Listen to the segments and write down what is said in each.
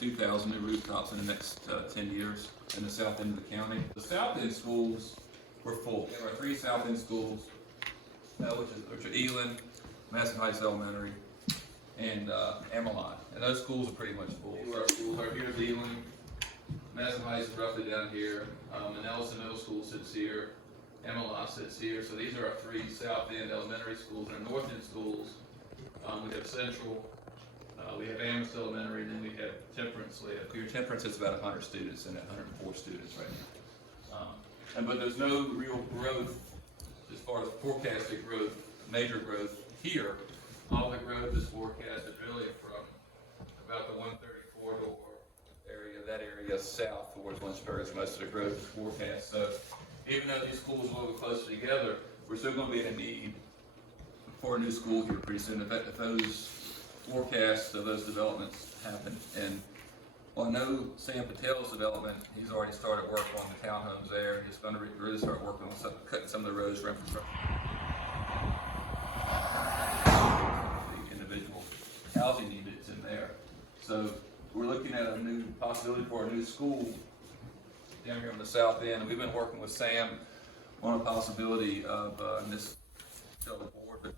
2,000 new rooftops in the next 10 years in the south end of the county. The south end schools were full. There are 3 south end schools, which are Elin, Madison Heights Elementary, and Amerline. And those schools are pretty much full. Our schools are here's Elin, Madison Heights is roughly down here, and Ellison Middle School sits here, Amerline sits here. So these are our 3 south end elementary schools. And our north end schools, we have Central, we have Amherst Elementary, and then we have Temperance. Your Temperance is about 100 students and 104 students right now. But there's no real growth as far as forecasted growth, major growth here. All the growth is forecasted really from about the 134 area, that area south towards Lynchburg is most of the growth is forecast. So even though these schools are a little closer together, we're still going to be in a need for a new school here pretty soon if those forecasts of those developments happen. And well, I know Sam Patel's development, he's already started work on the townhomes there. He's going to really start working on cutting some of the roads for infrastructure. The individual housing needs in there. So we're looking at a new possibility for a new school down here on the south end. And we've been working with Sam on a possibility of this tell the board, but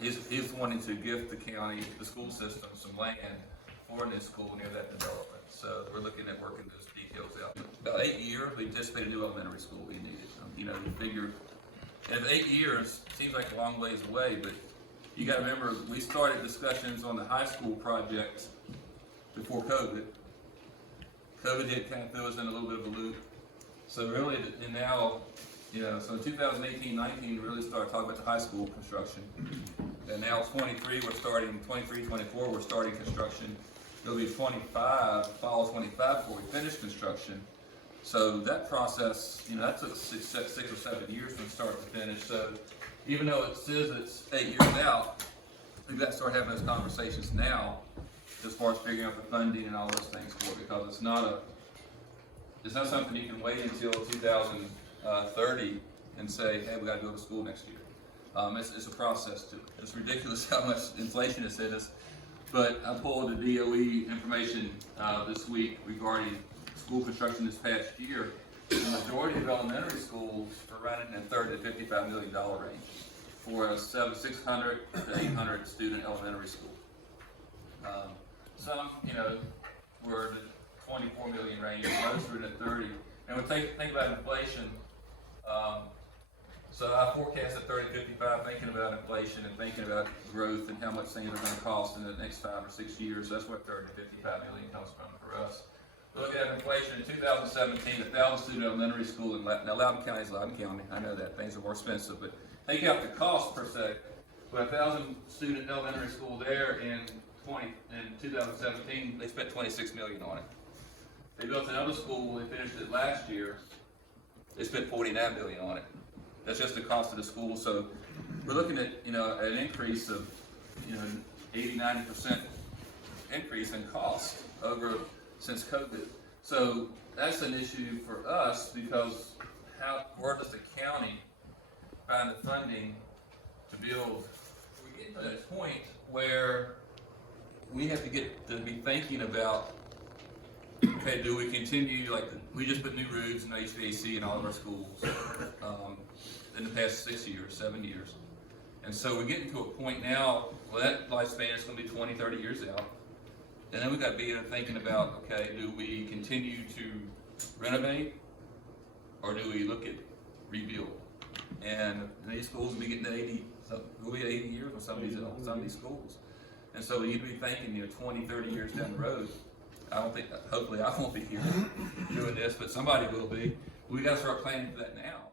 he's wanting to give the county, the school system, some land for a new school near that development. So we're looking at working those details out. About 8 years, we anticipate a new elementary school we needed. You figure, and 8 years seems like a long ways away, but you got to remember we started discussions on the high school project before COVID. COVID did kind of throw us in a little bit of a loop. So really, and now, so in 2018-19, we really started talking about the high school construction. And now 23, 24, we're starting construction. It'll be 25, fall 25 before we finish construction. So that process, that took 6 or 7 years from start to finish. So even though it says it's 8 years out, we've got to start having those conversations now as far as figuring out the funding and all those things for it, because it's not something you can wait until 2030 and say, hey, we got to go to school next year. It's a process to it. It's ridiculous how much inflation has hit us. But I pulled the DOE information this week regarding school construction this past year. The majority of elementary schools are running in the $30 to $55 million range for a 600 to 800 student elementary school. Some, were in the 24 million range, most are in the 30. And we think about inflation. So I forecast at 30 to 55, thinking about inflation and thinking about growth and how much things are going to cost in the next 5 or 6 years. That's what 30 to 55 million comes from for us. Looking at inflation in 2017, 1,000 student elementary school in now Loudoun County is Loudoun County. I know that things are more expensive, but take out the cost per se. But 1,000 student elementary school there in 2017, they spent $26 million on it. They built another school. They finished it last year. They spent $49 million on it. That's just the cost of the school. So we're looking at an increase of 80-90% increase in cost since COVID. So that's an issue for us because where does the county find the funding to build? We get to that point where we have to get to be thinking about, okay, do we continue, we just put new roofs and HVAC in all of our schools in the past 6 years, 7 years. And so we're getting to a point now, well, that lifespan is going to be 20, 30 years out. And then we've got to be thinking about, okay, do we continue to renovate or do we look at rebuild? And these schools will be getting to 80, so we'll be at 80 years with some of these schools. And so we need to be thinking, 20, 30 years down the road. Hopefully I won't be here doing this, but somebody will be. We got to start planning for that now.